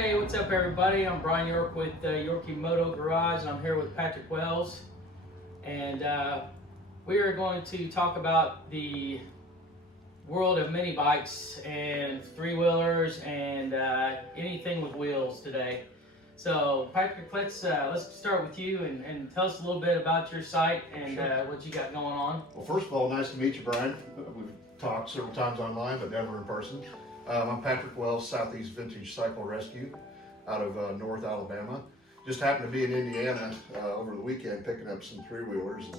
Hey, what's up everybody? I'm Brian York with Yorkie Moto Garage, and I'm here with Patrick Wells. And we are going to talk about the world of mini bikes and three-wheelers and anything with wheels today. So Patrick, let's start with you and tell us a little bit about your site and Sure. what you got going on. Well, first of all, nice to meet you, Brian. We've talked several times online, but never in person. I'm Patrick Wells, Southeast Vintage Cycle Rescue out of North Alabama. Just happened to be in Indiana over the weekend picking up some three-wheelers and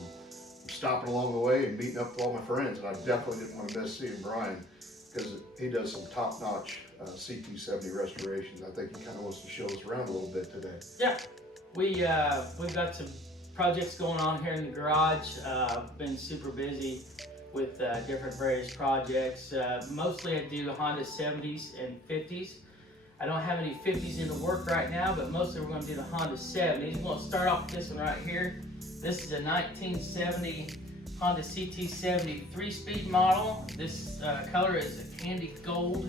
stopping along the way and meeting up with all my friends. And I definitely didn't want to miss seeing Brian because he does some top-notch CT70 restorations. I think he kind of wants to show us around a little bit today. Yeah, we've got some projects going on here in the garage. Been super busy with different various projects. Mostly I do Honda 70s and 50s. I don't have any 50s in the work right now, but mostly we're going to do the Honda 70s. We're going to start off with this one right here. This is a 1970 Honda CT70 3-speed model. This color is a candy gold.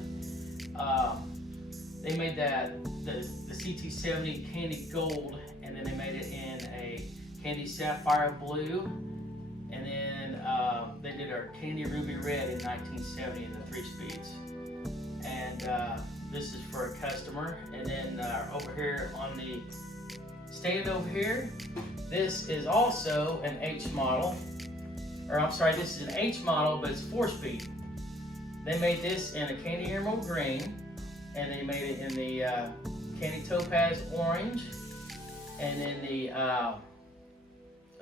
They made the CT70 candy gold, and then they made it in a candy sapphire blue, and then they did our candy ruby red in 1970 in the 3 speeds. And this is for a customer. And then over here on the stand over here, this is also an H model. Or I'm sorry, this is an H model, but it's 4-speed. They made this in a candy emerald green, and they made it in the candy topaz orange, and then the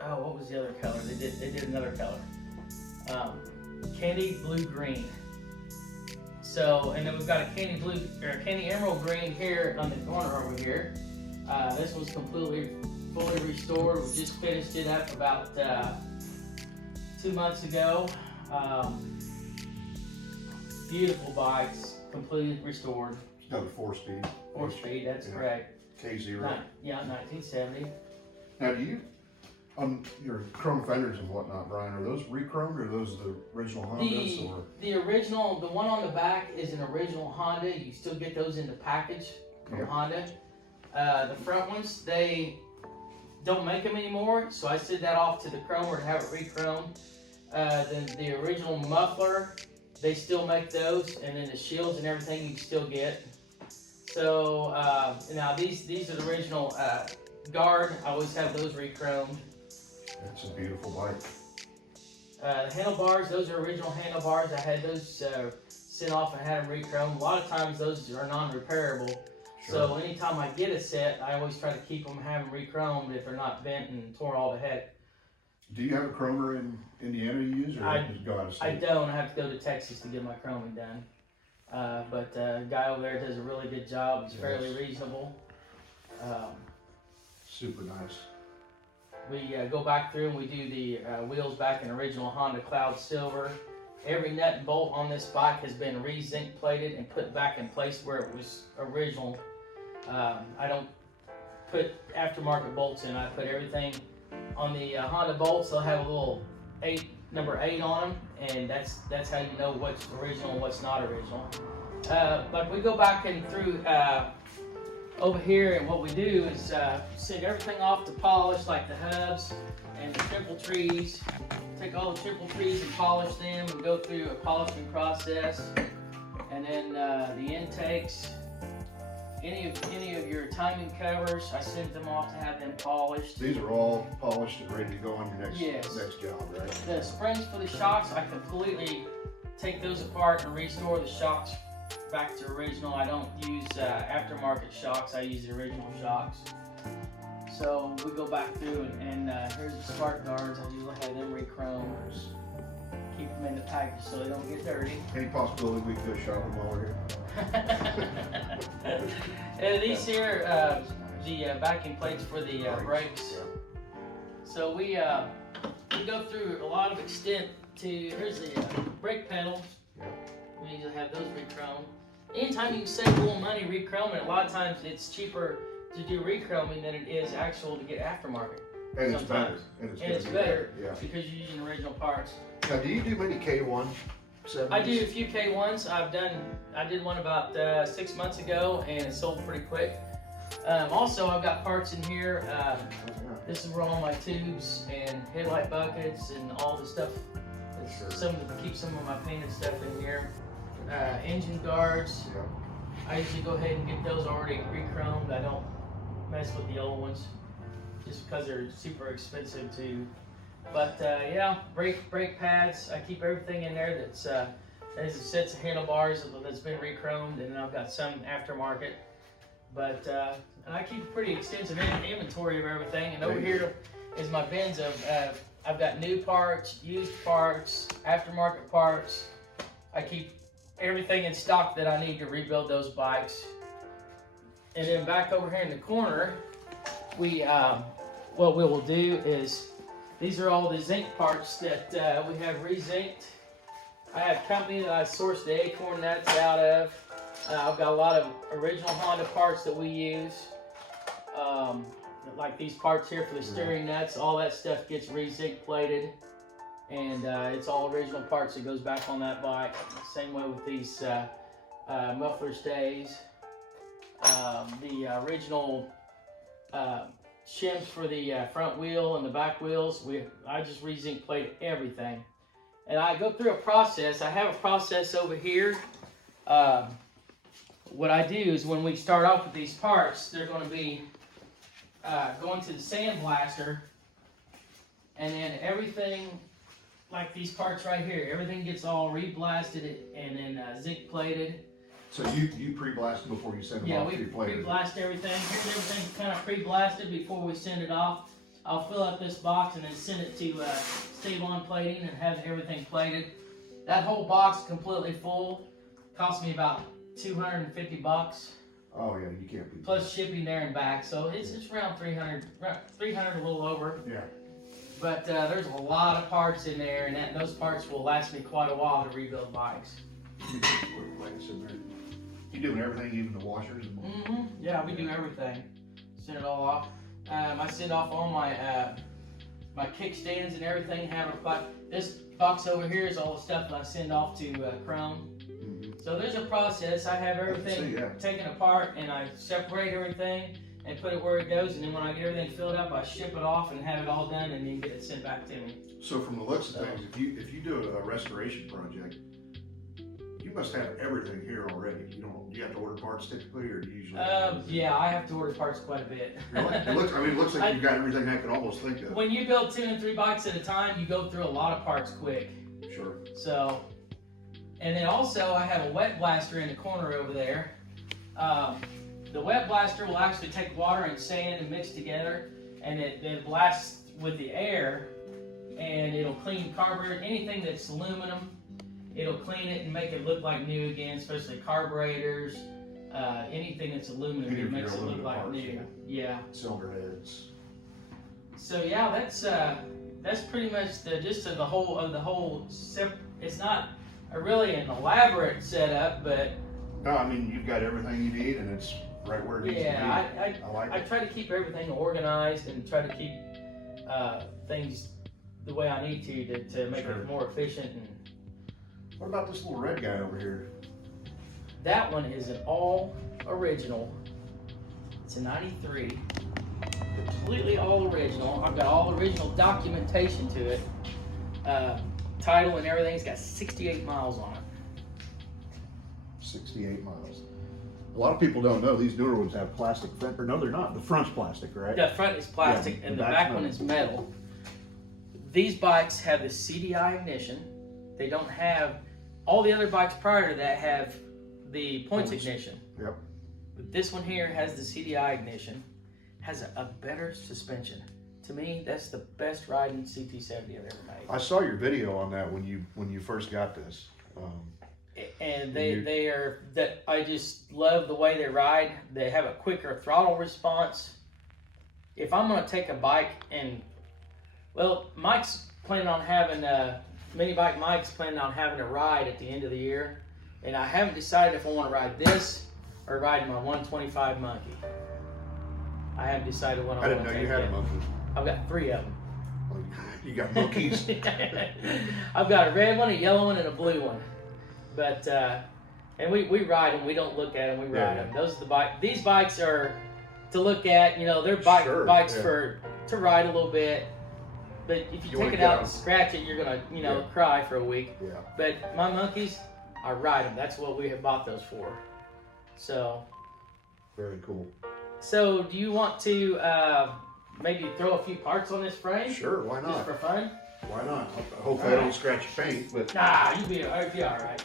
what was the other color? They did another color, candy blue green. So, and then we've got a candy blue or a candy emerald green here on the corner over here. This was completely fully restored. We just finished it up about 2 months ago. Beautiful bikes, completely restored. It's another 4-speed. 4-speed, that's correct. K0. Yeah, 1970. Now, do you, on your chrome fenders and whatnot, Brian, are those re-chromed or are those the original Hondas? The original, the one on the back is an original Honda. You still get those in the package from Honda. The front ones, they don't make them anymore, so I send that off to the chromer to have it re-chromed. Then the original muffler, they still make those, and then the shields and everything you still get. So now these are the original guard. I always have those re-chromed. That's a beautiful bike. The handlebars, those are original handlebars. I had those sent off and had them re-chromed. A lot of times those are non-repairable. Sure. So anytime I get a set, I always try to keep them, have them re-chromed if they're not bent and torn all to heck. Do you have a chromer in Indiana you use, or just go out of state? I don't. I have to go to Texas to get my chroming done. But the guy over there does a really good job. It's fairly reasonable. Super nice. We go back through and we do the wheels back in original Honda Cloud Silver. Every nut and bolt on this bike has been re-zinc plated and put back in place where it was original. I don't put aftermarket bolts in. I put everything on the Honda bolts. They'll have a little number 8 on them, and that's how you know what's original and what's not original. But we go back and through over here, and what we do is send everything off to polish, like the hubs and the triple trees. Take all the triple trees and polish them and go through a polishing process. And then the intakes, any of your timing covers, I send them off to have them polished. These are all polished and ready to go on your next job, right? The springs for the shocks, I completely take those apart and restore the shocks back to original. I don't use aftermarket shocks. I use the original shocks. So we go back through and here's the spark guards. I usually have them re-chromed. Keep them in the package so they don't get dirty. Any possibility we could shop them while we're here? And these here, the backing plates for the brakes. So we go through a lot of extent to, here's the brake pedals. We usually have those re-chromed. Anytime you can save a little money re-chroming, a lot of times it's cheaper to do re-chroming than it is actual to get aftermarket. And it's better. And it's better because you're using original parts. Now, do you do many K1 70s? I do a few K1s. I did one about 6 months ago and it sold pretty quick. Also, I've got parts in here. This is where all my tubes and headlight buckets and all the stuff. Keep some of my painted stuff in here. Engine guards. Yeah. I usually go ahead and get those already re-chromed. I don't mess with the old ones just because they're super expensive too. But yeah, brake pads. I keep everything in there that's there's a sets of handlebars that's been re-chromed, and then I've got some aftermarket. But and I keep a pretty extensive inventory of everything. And over here is my bins of I've got new parts, used parts, aftermarket parts. I keep everything in stock that I need to rebuild those bikes. And then back over here in the corner, we what we will do is these are all the zinc parts that we have re-zinced. I have a company that I source the acorn nuts out of. I've got a lot of original Honda parts that we use. Like these parts here for the steering nuts, all that stuff gets re-zinc plated. And it's all original parts that goes back on that bike. Same way with these muffler stays. The original shims for the front wheel and the back wheels, I just re-zinc plate everything. And I go through a process. I have a process over here. What I do is when we start off with these parts, they're going to be going to the sandblaster, and then everything, like these parts right here, everything gets all re-blasted and then zinc plated. So you pre-blast them before you send them off to your plater? Yeah, we pre-blast everything. Here's everything kind of pre-blasted before we send it off. I'll fill up this box and then send it to Stave-On Plating and have everything plated. That whole box completely full cost me about $250. Oh yeah, you can't beat plus shipping there and back, so it's around 300, a little over. Yeah. But there's a lot of parts in there, and those parts will last me quite a while to rebuild bikes. You doing everything, even the washers? And Yeah, we do everything. Send it all off. I send off all my my kickstands and everything. This box over here is all the stuff that I send off to Chrome. So there's a process. I have everything taken apart, and I separate everything and put it where it goes. And then when I get everything filled up, I ship it off and have it all done, and then get it sent back to me. So from the looks of things, if you do a restoration project, you must have everything here already. Do you have to order parts typically, or do you usually? Yeah, I have to order parts quite a bit. Really? It looks like you've got everything I can almost think of. When you build 2 and 3 bikes at a time, you go through a lot of parts quick. Sure. So. And then also I have a wet blaster in the corner over there. The wet blaster will actually take water and sand and mix together, and it blasts with the air, and it'll clean carburetor, anything that's aluminum. It'll clean it and make it look like new again, especially carburetors, anything that's aluminum, it makes it look like new. Yeah. Cylinder heads. So yeah, that's pretty much the gist of the whole. It's not really an elaborate setup, but no, I mean you've got everything you need, and it's right where it needs to be. I try to keep everything organized and try to keep things the way I need to make it more efficient. And what about this little red guy over here? That one is an all original. It's a '93, completely all original. I've got all original documentation to it. Title and everything's got 68 miles on it. 68 miles. A lot of people don't know these newer ones have plastic front. Or no, they're not. The front's plastic, right? The front is plastic, and the back one is metal. These bikes have the CDI ignition. They don't have, all the other bikes prior to that have the points ignition. Yep. But this one here has the CDI ignition, has a better suspension. To me, that's the best riding CT70 I've ever made. I saw your video on that when you first got this. And I just love the way they ride. They have a quicker throttle response. If I'm gonna take a bike Mike's planning on having Mini Bike Mike's planning on having a ride at the end of the year, and I haven't decided if I want to ride this or ride my 125 Monkey. I haven't decided what I want to take. I didn't know you had a monkey. I've got 3 of them. You got monkeys? I've got a red one, a yellow one, and a blue one. But and we ride them. We don't look at them. We ride them. Those are the bike. These bikes are to look at. You know, they're bikes for to ride a little bit. But if you take it out and scratch it, you're gonna cry for a week. Yeah. But my monkeys, I ride them. That's what we have bought those for. So. Very cool. So do you want to maybe throw a few parts on this frame? Sure. Why not? Just for fun. Why not? Hopefully I don't scratch your paint, but. Nah, you'll be all right.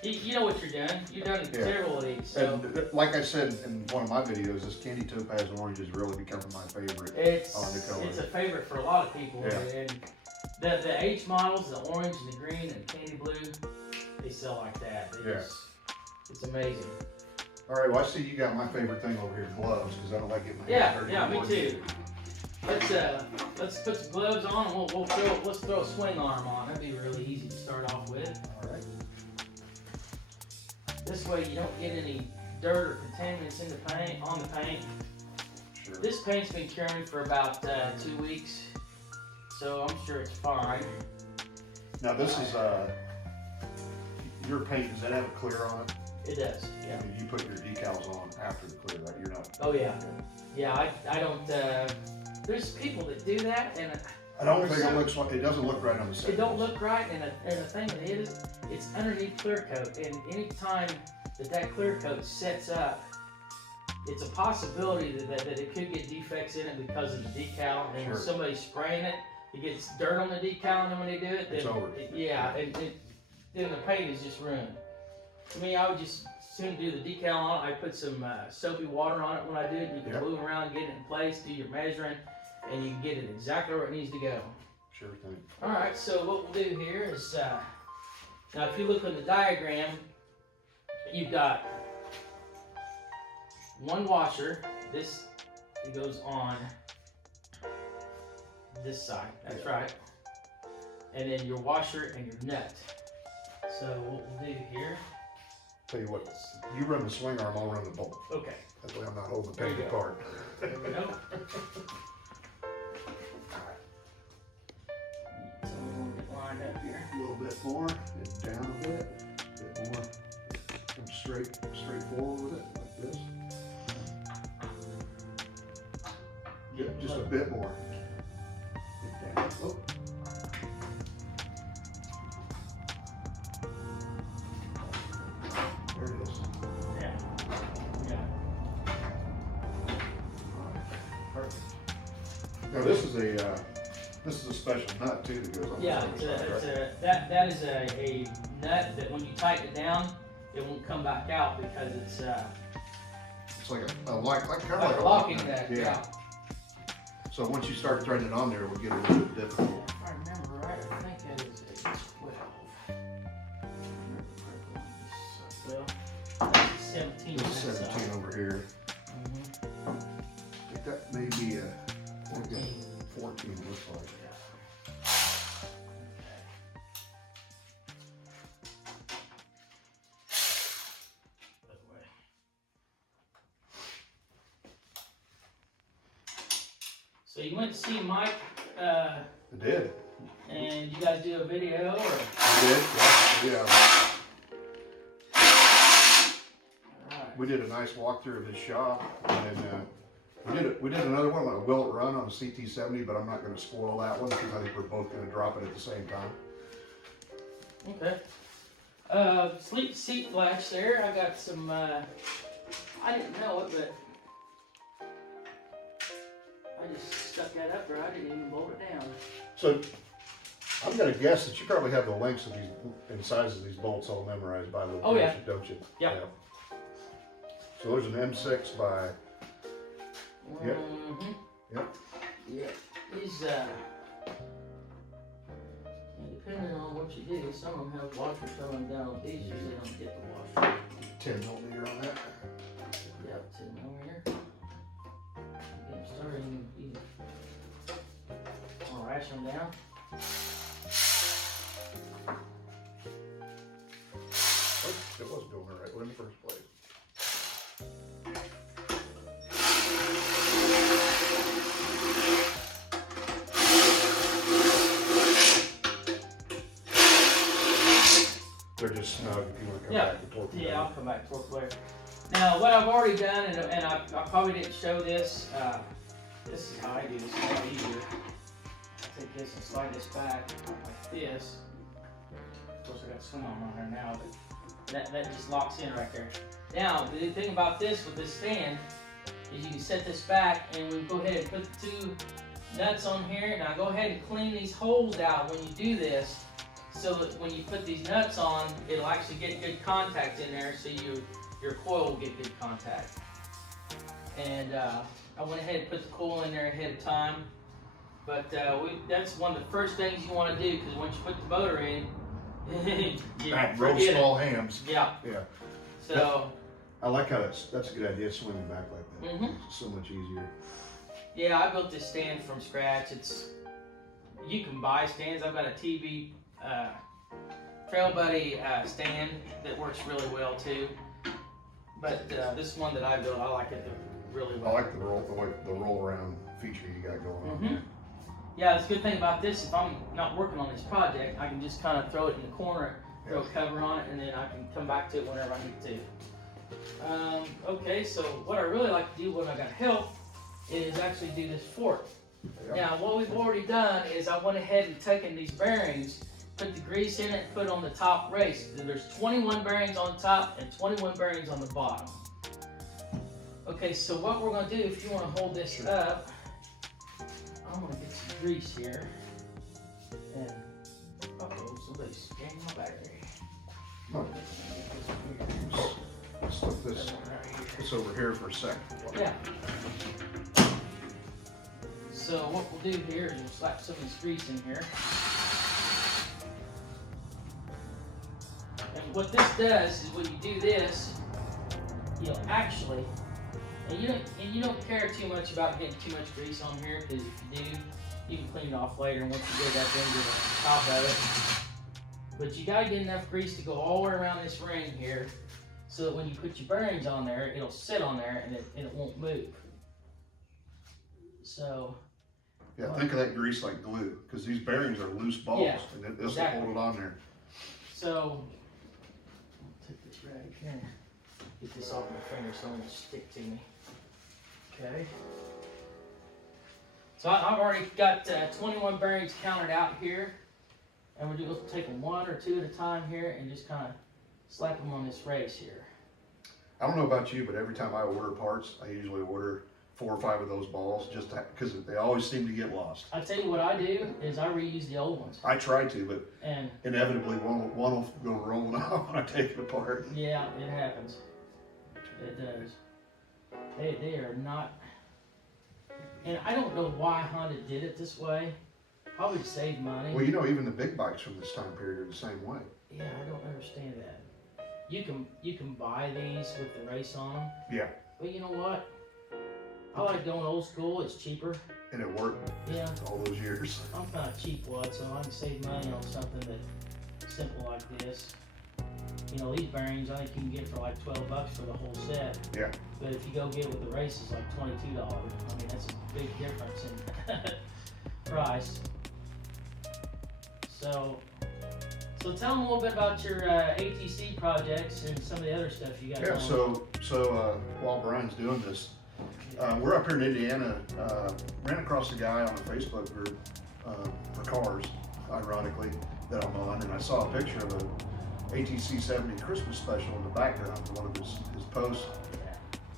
You know what you're doing. You've done several of these. So. And like I said in one of my videos, this candy topaz orange is really becoming my favorite. It's a favorite for a lot of people. Yeah. And the H models, the orange and the green and candy blue, they sell like that. It's amazing. All right, well I see you got my favorite thing over here, gloves, because I don't like getting my hands dirty. Yeah, me too. Let's put some gloves on and let's throw a swing arm on. That'd be really easy to start off with. All right. This way you don't get any dirt or contaminants in the paint, on the paint. Sure. This paint's been curing for about 2 weeks, so I'm sure it's fine. Now this is your paint. Does that have a clear on it? It does. Yeah. You put your decals on after the clear, right? You're not. Oh yeah. Yeah. I don't. There's people that do that, and I don't think it looks like it doesn't look right on the side. It don't look right, and the thing it is, it's underneath clear coat, and anytime that clear coat sets up, it's a possibility that it could get defects in it because of the decal, and when somebody's spraying it, it gets dirt on the decal, and then when they do it, then it's over. Then the paint is just ruined. I mean, I would just soon do the decal on it. I put some soapy water on it when I do it. You can move around, get it in place, do your measuring, and you can get it exactly where it needs to go. Sure thing. All right, so what we'll do here is, now if you look on the diagram, you've got one washer. It goes on this side. That's right. And then your washer and your nut. So what we'll do here. Tell you what, you run the swing arm, I'll run the bolt. Okay. That way I'm not holding the paint apart. There we go. So we'll get lined up here. A little bit more, and down a bit more. Come straight forward with it, like this. Yeah, just a bit more. Get down. Oh. There it is. Yeah. Perfect. Now this is a special nut too that goes on. Yeah, that is a nut that when you tighten it down, it won't come back out because it's like a kind of like a locking nut. Yeah. So once you start threading it on there, it will get a little bit difficult. If I remember right, I think it is a 12. Well, that's 17. This is 17 over here. Mm-hmm. I think that may be a 14 looks like. So you went to see Mike, I did. and you guys do a video, or? I did, yeah. Right. We did a nice walkthrough of his shop, and we did another one, like a Will It Run on the CT70, but I'm not going to spoil that one because I think we're both going to drop it at the same time. Okay. Sleep seat flash there. I got some, I didn't know it, but I just stuck that up there. I didn't even bolt it down. So I'm going to guess that you probably have the lengths of these and sizes of these bolts all memorized by location, Oh, yeah. don't you? Yep. Yeah. So there's an M6 by. Yep. Mm-hmm. Yep. Yeah. These, depending on what you do, some of them have washers coming down. These usually don't get the washer. 10 millimeter on that. Yep, 10 millimeter. Get started. I'll rash them down. It was doing it right in the first place. They're just snug if you want come Yeah. back and torque it Yeah, I'll down. come back to torque later. Now, what I've already done, and I probably didn't show this, this is how I do this, it's a lot easier. I take this and slide this back like this. Of course, I got swing arm on there now, but that just locks in right there. Now, the thing about this with this stand is you can set this back and we go ahead and put the two nuts on here. Now, go ahead and clean these holes out when you do this, so that when you put these nuts on, it'll actually get good contact in there, so your coil will get good contact. And I went ahead and put the coil in there ahead of time. But that's one of the first things you want to do, because once you put the motor in, you Real forget small it. hams. Yeah. Yeah. So, I like how that's a good idea, swinging back like that. Mhm. It's so much easier. yeah, I built this stand from scratch. You can buy stands. I've got a TV Trail Buddy stand that works really well too. But this one that I built, I like it really I well. like the roll around feature you got going on. Mhm. Yeah, the good thing about this, if I'm not working on this project, I can just kind of throw it in the corner, throw a cover on it, and then I can come back to it whenever I need to. Okay, so what I really like to do when I got help is actually do this fork. Yeah. Now, what we've already done is I went ahead and taken these bearings, put the grease in it, put it on the top race. There's 21 bearings on top and 21 bearings on the bottom. Okay, so what we're gonna do, if you wanna hold this up, I'm gonna get some grease here. And, uh-oh, somebody's jamming my battery. Oh. Let's flip this over here for a second. Yeah. So what we'll do here is we'll slap some of this grease in here. And what this does is when you do this, you'll actually, and you don't care too much about getting too much grease on here, because if you do, you can clean it off later and once you get that thing to the top of it. But you gotta get enough grease to go all the way around this ring here, so that when you put your bearings on there, it'll sit on there and it won't move. So, Yeah, think of that grease like glue, because these bearings are loose balls, Yeah, and this will exactly. hold it on there. so, I'll take this rag here, get this off my finger so it won't stick to me. Okay. So I've already got 21 bearings counted out here, and we're just going to take them one or two at a time here and just kind of slap them on this race here. I don't know about you, but every time I order parts, I usually order 4 or 5 of those balls, just because they always seem to get lost. I tell you what I do is I reuse the old ones, I try to, but and inevitably one will go rolling off when I take it apart. yeah, it happens. It does. They are not, and I don't know why Honda did it this way. Probably to save money. Well, you know, even the big bikes from this time period are the same way. Yeah, I don't understand that. You can buy these with the race on them. Yeah. But you know what? I like going old school. It's cheaper. And it worked Yeah. all those years. I'm kind of cheap wad, so I can save money on something that's simple like this. You know, these bearings I think you can get for like $12 for the whole set. Yeah. But if you go get it with the race, it's like $22. I mean, that's a big difference in price. So tell them a little bit about your ATC projects and some of the other stuff you got Yeah, going on. so while Brian's doing this, we're up here in Indiana, ran across a guy on a Facebook group for cars, ironically, that I'm on, and I saw a picture of an ATC70 Christmas special in the background of one of his posts.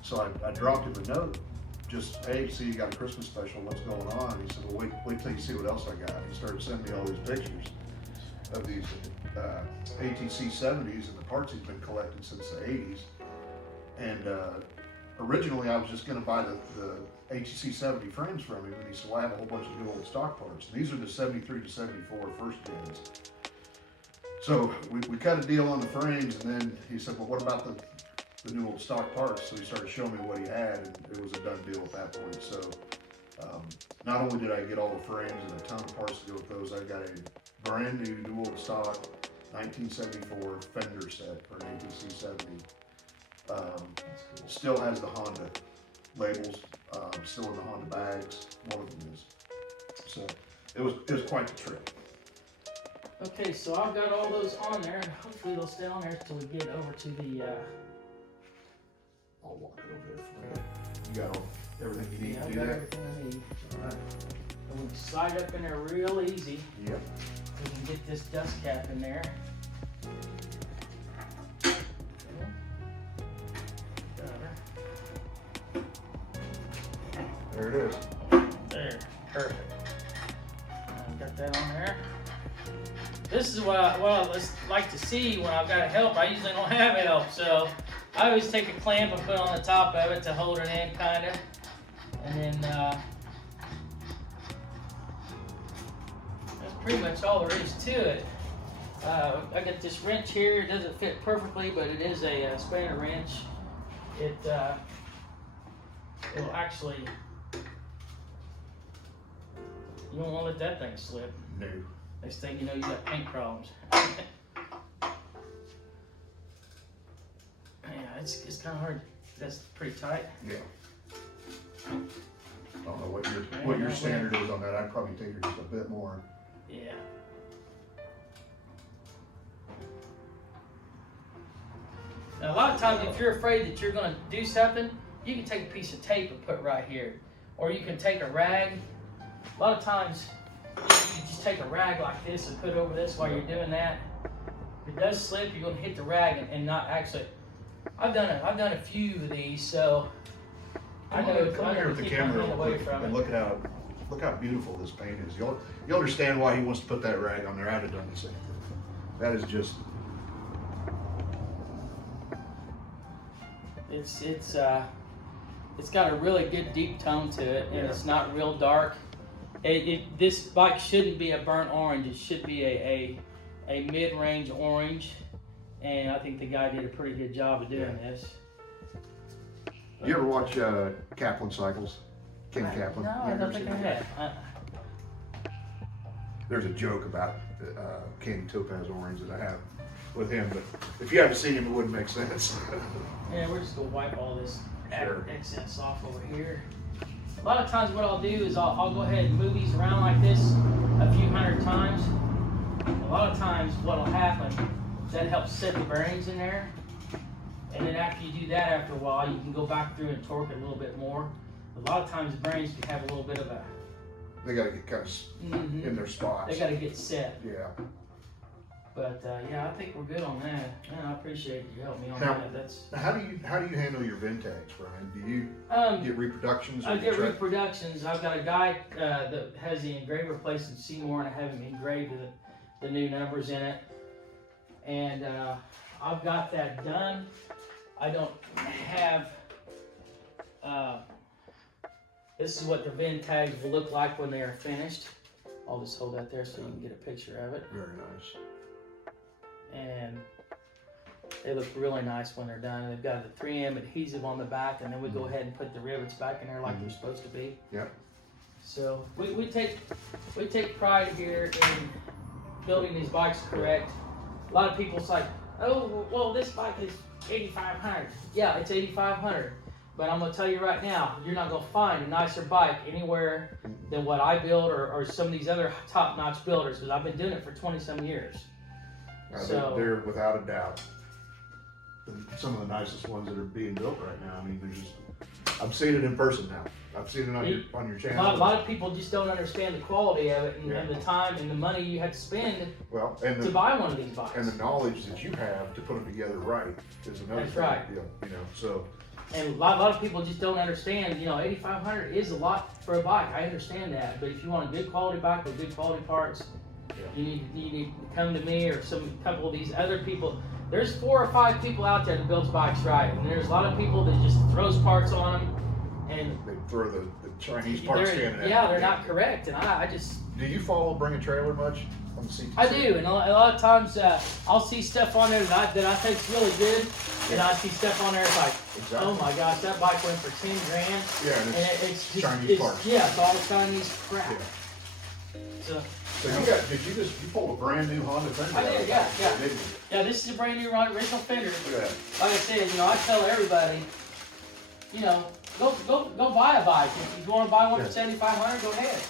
So I dropped him a note, just, hey, see you got a Christmas special, what's going on? He said, well, wait till you see what else I got. He started sending me all these pictures of these ATC70s and the parts he's been collecting since the 80s. And originally I was just gonna buy the ATC70 frames from him, and he said, well, I have a whole bunch of new old stock parts. And these are the 73 to 74 first gens. So we cut a deal on the frames, and then he said, well, what about the new old stock parts? So he started showing me what he had, and it was a done deal at that point. So not only did I get all the frames and a ton of parts to go with those, I got a brand new old stock 1974 fender set for an ATC70. Still has the Honda labels, still in the Honda bags. One of them is. So it was quite the trip. Okay, so I've got all those on there. Hopefully they'll stay on there until we get over to the, I'll walk it over there for you. You got everything you need yeah, to I've do got that? everything I need. Alright. And we can slide up in there real easy. Yep. We can get this dust cap in there. There it is. There, perfect. I've got that on there. This is what I like to see when I've got help. I usually don't have help, so I always take a clamp and put it on the top of it to hold it in, kinda. And then, that's pretty much all there is to it. I got this wrench here. It doesn't fit perfectly, but it is a spanner wrench. It'll actually, you don't want to let that thing slip. No. Next thing you know, you got paint problems. Yeah, it's kind of hard. That's pretty tight. Yeah. I don't know what your standard is on that. I'd probably take it just a bit more. Yeah. Now, a lot of times, if you're afraid that you're going to do something, you can take a piece of tape and put right here. Or you can take a rag. A lot of times, you just take a rag like this and put over this while you're doing that. If it does slip, you're going to hit the rag and not actually. I've done a few of these, so I know. Come here with the camera real quick and look how beautiful this paint is. You'll understand why he wants to put that rag on there. I'd have done the same thing. That is just. It's got a really good deep tone to it, and it's not real dark. This bike shouldn't be a burnt orange. It should be a mid-range orange, and I think the guy did a pretty good job of doing this. You ever watch Kaplan Cycles? Ken Kaplan? No, I don't think I have. There's a joke about King Topaz Orange that I have with him, but if you haven't seen him, it wouldn't make sense. Yeah, we're just gonna wipe all this Sure. excess off over here. A lot of times what I'll do is I'll go ahead and move these around like this a few hundred times. A lot of times what'll happen, that helps set the bearings in there. And then after you do that, after a while, you can go back through and torque it a little bit more. A lot of times bearings can have a little bit of a... They gotta get kind of in their spots. They gotta get set. Yeah. But yeah, I think we're good on that. Man, I appreciate you helping me on Now- that. That's... Now, how do you handle your vintage, Brian? Do you get reproductions? I or get try- reproductions. I've got a guy that has the engraver place in Seymour, and I have him engrave the new numbers in it. And I've got that done. I don't have. This is what the VIN tags will look like when they are finished. I'll just hold that there so you can get a picture of it. Very nice. And they look really nice when they're done. They've got the 3M adhesive on the back, and then we go ahead and put the rivets back in there like they're supposed to be. Yep. So we take pride here in building these bikes correct. A lot of people's like, oh, well, this bike is 8,500. Yeah, it's 8,500. But I'm gonna tell you right now, you're not gonna find a nicer bike anywhere than what I build or some of these other top-notch builders, because I've been doing it for 20-some years. They're without a doubt some of the nicest ones that are being built right now. I mean, they're just. I've seen it in person now. I've seen it on your channel. A lot of people just don't understand the quality of it and the time and the money you have to spend to buy one of these bikes. And the knowledge that you have to put them together right is another That's right. deal. You know, so. And a lot of people just don't understand, 8,500 is a lot for a bike. I understand that. But if you want a good quality bike with good quality parts, you need to come to me or couple of these other people. There's 4 or 5 people out there that builds bikes right. And there's a lot of people that just throws parts on them. And they throw the Chinese parts scanning at yeah, they're not correct. And I just... Do you follow Bring a Trailer much on the CT70? I do. And a lot of times I'll see stuff on there that I think's really good. And I see stuff on there it's like, oh my gosh, that bike went for 10 grand. Yeah, and it's just Chinese parts. Yeah, it's all Chinese crap. Yeah. So you pulled a brand new Honda Fender? I did, yeah. Yeah, this is a brand new original Fender. Yeah. Like I said, I tell everybody, go buy a bike. If you want to buy one for $7,500, go ahead.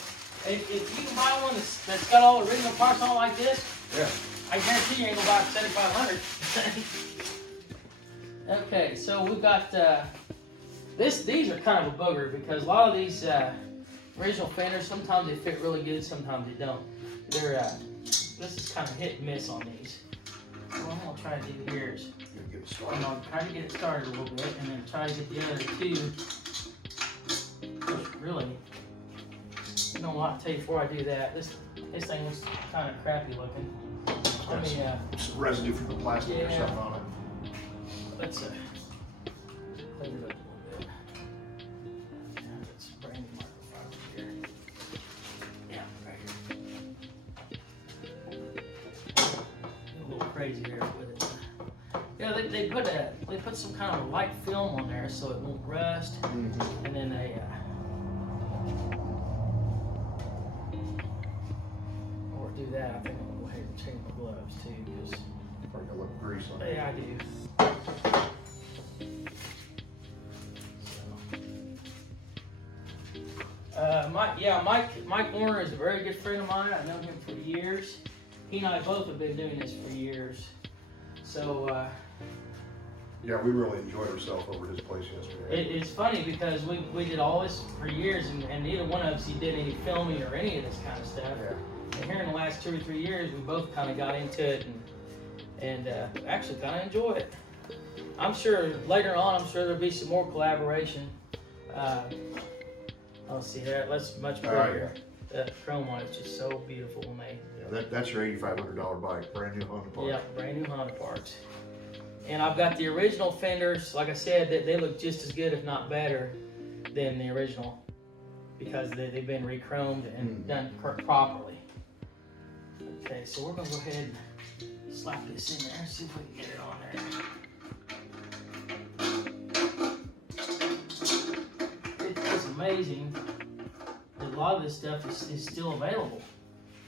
If you can buy one that's got all the original parts on like this, Yeah. I guarantee you ain't gonna buy 7,500. Okay, so we've got these are kind of a booger because a lot of these original fenders, sometimes they fit really good, sometimes they don't. They're this is kind of hit and miss on these. So what I'm gonna try to do here is Get it I'm started. gonna try to get it started a little bit and then try to get the other two. Really, you know what? I'll tell you before I do that, this thing looks kind of crappy looking. Let me Some residue from the plastic or Yeah. something on it. let's clean it up a little bit. Yeah, that's brand new microfiber here. Yeah, right here. A little crazy here with it. Yeah, they put some kind of light film on there so it won't rust, and then they or do that. I think I'm gonna go ahead and change my gloves too, because Probably got a little grease on it. yeah, I do. Mike Warner is a very good friend of mine. I've known him for years. He and I both have been doing this for years. So Yeah, we really enjoyed ourselves over at his place yesterday. it's funny because we did all this for years, and neither one of us did any filming or any of this kind of stuff. Yeah. And here in the last 2 or 3 years, we both kind of got into it and actually kind of enjoy it. I'm sure later on, I'm sure there'll be some more collaboration. Let's see there, that's much better. The chrome one is just so beautiful made. Yeah, that's your $8,500 bike, brand new Honda part. Yeah, brand new Honda parts. And I've got the original fenders. Like I said, they look just as good, if not better, than the original because they've been re-chromed and done properly. Okay, so we're gonna go ahead and slap this in there and see if we can get it on there. It's amazing that a lot of this stuff is still available.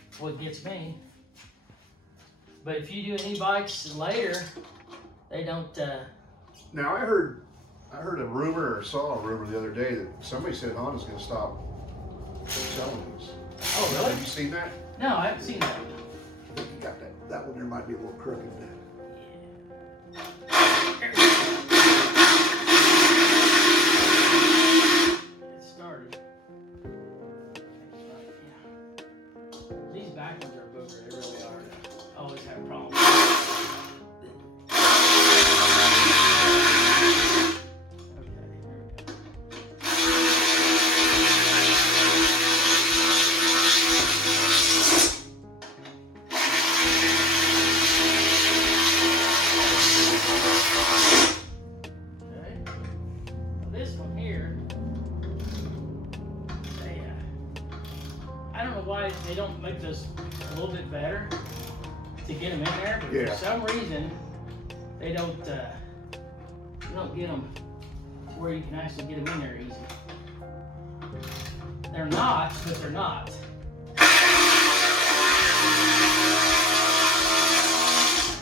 That's what gets me. But if you do any bikes later, they don't. Now I heard a rumor or saw a rumor the other day that somebody said Honda's going to stop selling these. Oh, really? Have you seen that? No, I haven't seen that. I think you got that. That one there might be a little crooked. It started. These back ones are booger. They really are. I always have problems. They don't make those a little bit better to get them in there, but Yeah. for some reason they don't get them to where you can actually get them in there easy. They're not, but they're not.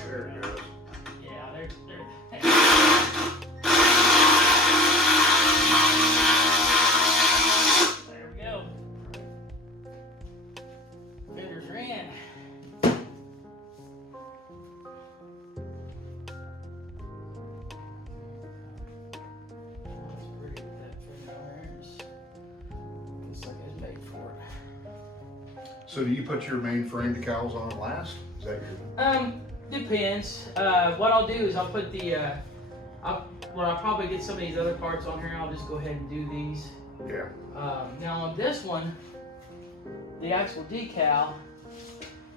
There it goes. Yeah, they're there we go. Fenders are in. That's pretty with that fender on there. Looks like it's made for it. So do you put your main frame decals on last? Is that your? Depends. What I'll do is I'll put the when I probably get some of these other parts on here, I'll just go ahead and do these. Yeah. Now on this one, the actual decal,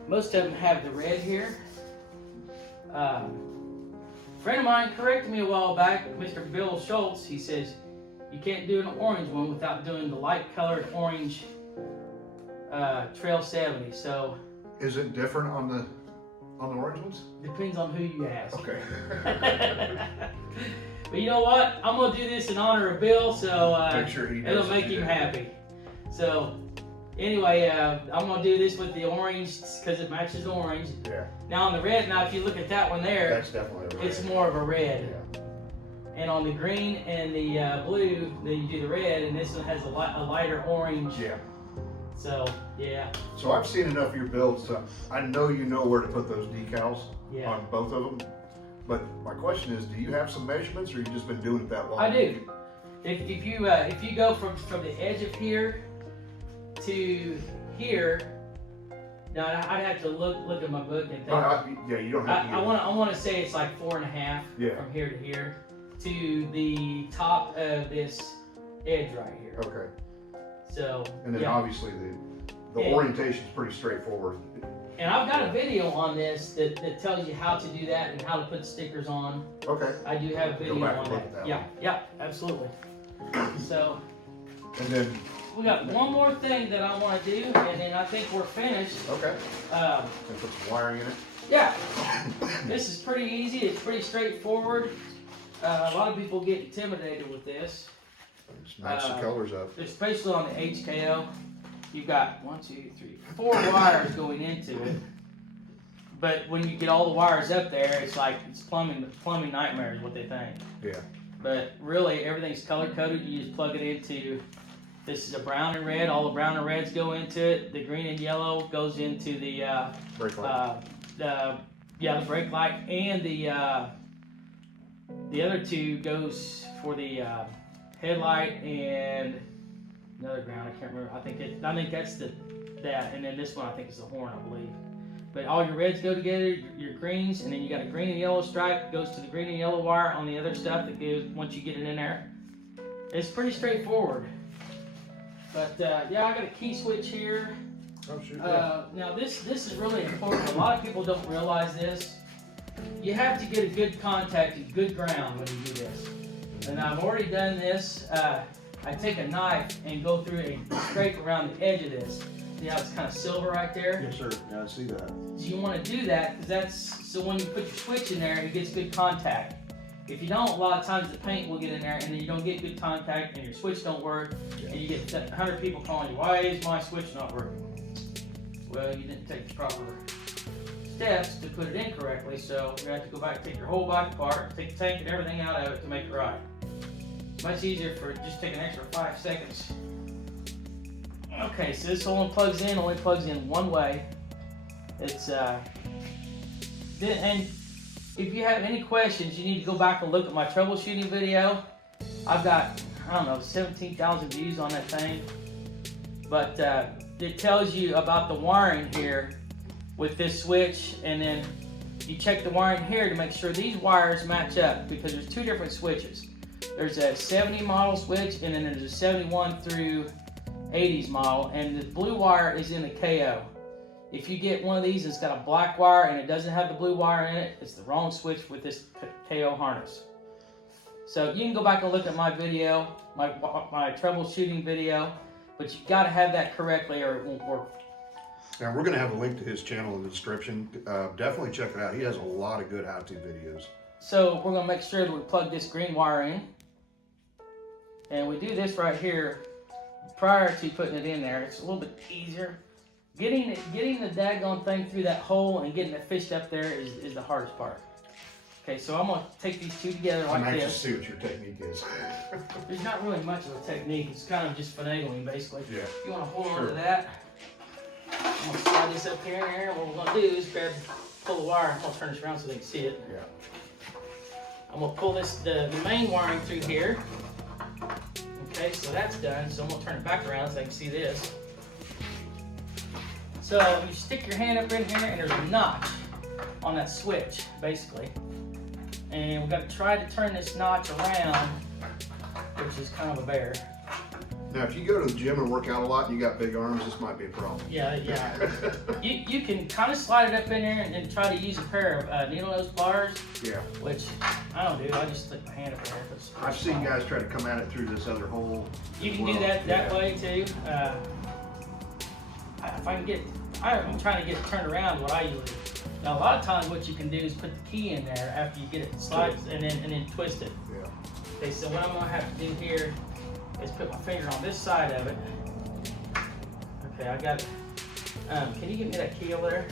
most of them have the red here. A friend of mine corrected me a while back, Mr. Bill Schultz. He says you can't do an orange one without doing the light colored orange Trail 70. So Is it different on the orange ones? depends on who you ask. Okay. But you know what? I'm gonna do this in honor of Bill, so Make sure he knows it'll that make you him did. happy. So anyway, I'm gonna do this with the orange because it matches the orange. Yeah. Now on the red, now if you look at that one there, That's definitely a red. it's more of a red. Yeah. And on the green and the blue, then you do the red, and this one has a lighter orange Yeah. So, yeah, So I've seen enough of your builds, so I know you know where to put those decals yeah. on both of them. But my question is, do you have some measurements, or you just been doing it that long? I do. If you go from the edge of here to here, now I'd have to look at my book and think. Yeah, you don't have to. I want to say it's like 4.5 Yeah. from here to here to the top of this edge right here. Okay. So, And then yeah. obviously the orientation is pretty straightforward. And I've got a video on this that tells you how to do that and how to put stickers on. Okay. I do have a video back on and look that. at that Yeah, one. yeah, absolutely. So And then, we got one more thing that I want to do, and then I think we're finished. okay, Um, and put some wiring in it. yeah, this is pretty easy. It's pretty straightforward. A lot of people get intimidated with this. Just match the colors up. Especially on the HKO, you've got 4 wires going into it. But when you get all the wires up there, it's like it's plumbing nightmare is what they think. Yeah. But really, everything's color coded. You just plug it into. This is a brown and red. All the brown and reds go into it. The green and yellow goes into the Brake light. the brake light, and the other 2 goes for the headlight and another ground. I can't remember. I think that's that, and then this one I think is the horn, I believe. But all your reds go together, your greens, and then you got a green and yellow stripe goes to the green and yellow wire on the other stuff that goes once you get it in there. It's pretty straightforward. But yeah, I got a key switch here. Oh, shoot. Now this is really important. A lot of people don't realize this. You have to get a good contact, a good ground when you do this. And I've already done this. I take a knife and go through and scrape around the edge of this. See how it's kind of silver right there? Yes, sir. Yeah, I see that. So you want to do that because so when you put your switch in there, it gets good contact. If you don't, a lot of times the paint will get in there and then you don't get good contact and your switch don't work, and you get 100 people calling you, why is my switch not working? Well, you didn't take the proper steps to put it in correctly, so you have to go back and take your whole bike apart, take the tank and everything out of it to make it right. Much easier for just take an extra 5 seconds. Okay, so this only plugs in one way. It's and if you have any questions, you need to go back and look at my troubleshooting video. I've got, I don't know, 17,000 views on that thing. But it tells you about the wiring here with this switch, and then you check the wiring here to make sure these wires match up, because there's 2 different switches. There's a 70 model switch, and then there's a 71 through 80s model, and the blue wire is in the KO. If you get one of these that's got a black wire and it doesn't have the blue wire in it, it's the wrong switch with this KO harness. So you can go back and look at my video, my troubleshooting video, but you got to have that correctly or it won't work. Now, we're going to have a link to his channel in the description. Definitely check it out. He has a lot of good how-to videos. So we're going to make sure that we plug this green wire in. And we do this right here prior to putting it in there. It's a little bit easier. Getting the daggone thing through that hole and getting it fished up there is the hardest part. Okay, so I'm going to take these 2 together like I'm anxious this. to see what your technique is. There's not really much of a technique. It's kind of just finagling, basically. Yeah. If you want to hold on Sure. to that, I'm going to slide this up here and there. What we're going to do is pull the wire. I'm going to turn this around so they can see it. Yeah. I'm going to pull the main wiring through here. Okay, so that's done. So I'm going to turn it back around so they can see this. So you stick your hand up in here and there's a notch on that switch, basically. And we've got to try to turn this notch around, which is kind of a bear. Now, if you go to the gym and work out a lot and you got big arms, this might be a problem. Yeah. You can kind of slide it up in there and try to use a pair of needle nose pliers, Yeah. which I don't do. I just stick my hand up in there. I've seen guys try to come at it through this other hole. You as can well. do that Yeah. way too. If I can get, I'm trying to get it turned around. What I usually do. Now, a lot of times, what you can do is put the key in there after you get it slides and then twist it. Yeah. Okay, so what I'm gonna have to do here is put my finger on this side of it. Okay, I got it. Can you give me that key over there?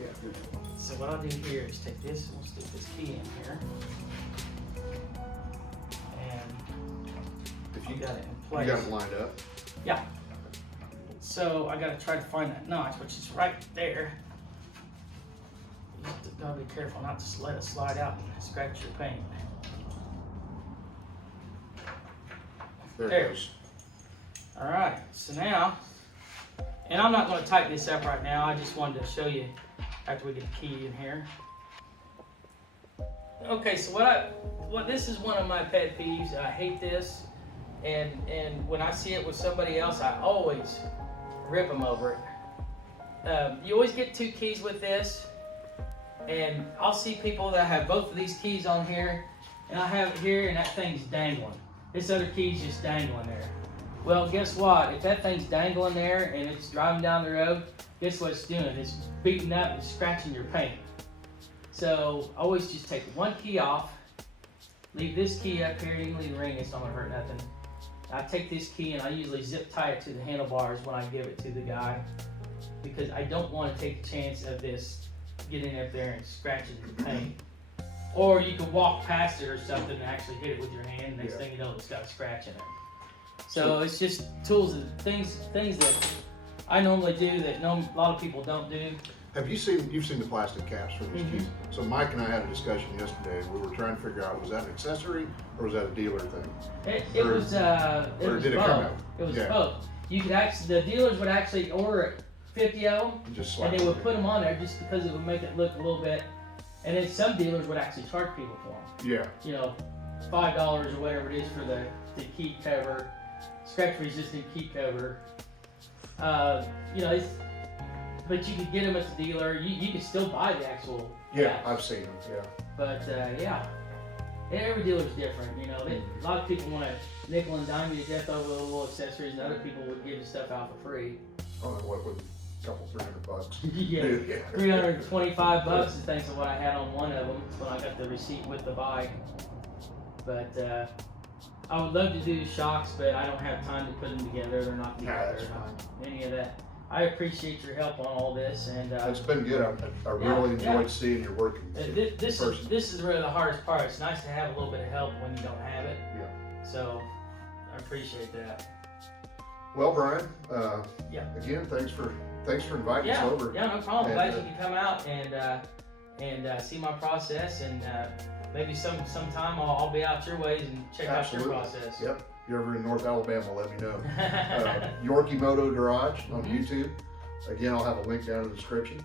Yeah, good. So what I'll do here is take this, we'll stick this key in here. And If you you got it in You place. got it lined up. Yeah. So I gotta try to find that notch, which is right there. You just gotta be careful not to let it slide out and scratch your paint. There There. it goes. All right, so now, and I'm not gonna tighten this up right now. I just wanted to show you after we get the key in here. Okay, so what this is one of my pet peeves. I hate this, and when I see it with somebody else, I always rip them over it. You always get 2 keys with this, and I'll see people that have both of these keys on here, and I have it here, and that thing's dangling. This other key's just dangling there. Well, guess what? If that thing's dangling there and it's driving down the road, guess what it's doing? It's beating up and scratching your paint. So I always just take 1 key off, leave this key up here. You can leave the ring, it's not gonna hurt nothing. I take this key and I usually zip tie it to the handlebars when I give it to the guy, because I don't want to take the chance of this getting up there and scratching the paint. Or you can walk past it or something and actually hit it with your hand. Next thing you know, it's got a scratch in it. So it's just tools and things that I normally do that a lot of people don't do. Have you've seen the plastic caps for these keys? So Mike and I had a discussion yesterday. We were trying to figure out, was that an accessory or was that a dealer thing? It was did it both. come out? It was Yeah. both. You could actually, the dealers would actually order 50 of them, And just slap and they would it. put them on there just because it would make it look a little bit. And then some dealers would actually charge people for them. Yeah. You know, $5 or whatever it is for the key cover, scratch resistant key cover. You know, but you could get them at the dealer. You can still buy the actual. Yeah, caps. I've seen them. Yeah. But yeah, and every dealer's different. You know, a lot of people want to nickel and dime you to death over little accessories, and other people would give you stuff out for free. I don't know what would a couple $300. Yeah, $325 is thanks to what I had on one of them when I got the receipt with the buy. But I would love to do shocks, but I don't have time to put them together. They're not together. that's fine. Any of that. I appreciate your help on all this, and It's been good. I really enjoyed seeing your work. this is really the hardest part. It's nice to have a little bit of help when you don't have it. Yeah. So I appreciate that. Well, Brian. Yeah. Again, thanks for inviting us over. Yeah, no problem. And, Glad you can come out and see my process, and maybe sometime I'll be out your ways and check Absolutely. out your process. Yep. If you're ever in North Alabama, let me know. Yorkie Moto Garage on YouTube. Again, I'll have a link down in the description.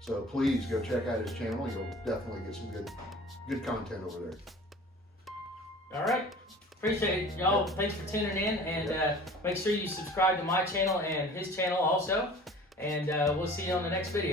So please go check out his channel. You'll definitely get some good content over there. All right. Appreciate it, y'all. Thanks for tuning in, and make sure you subscribe to my channel and his channel also. And we'll see you on the next video.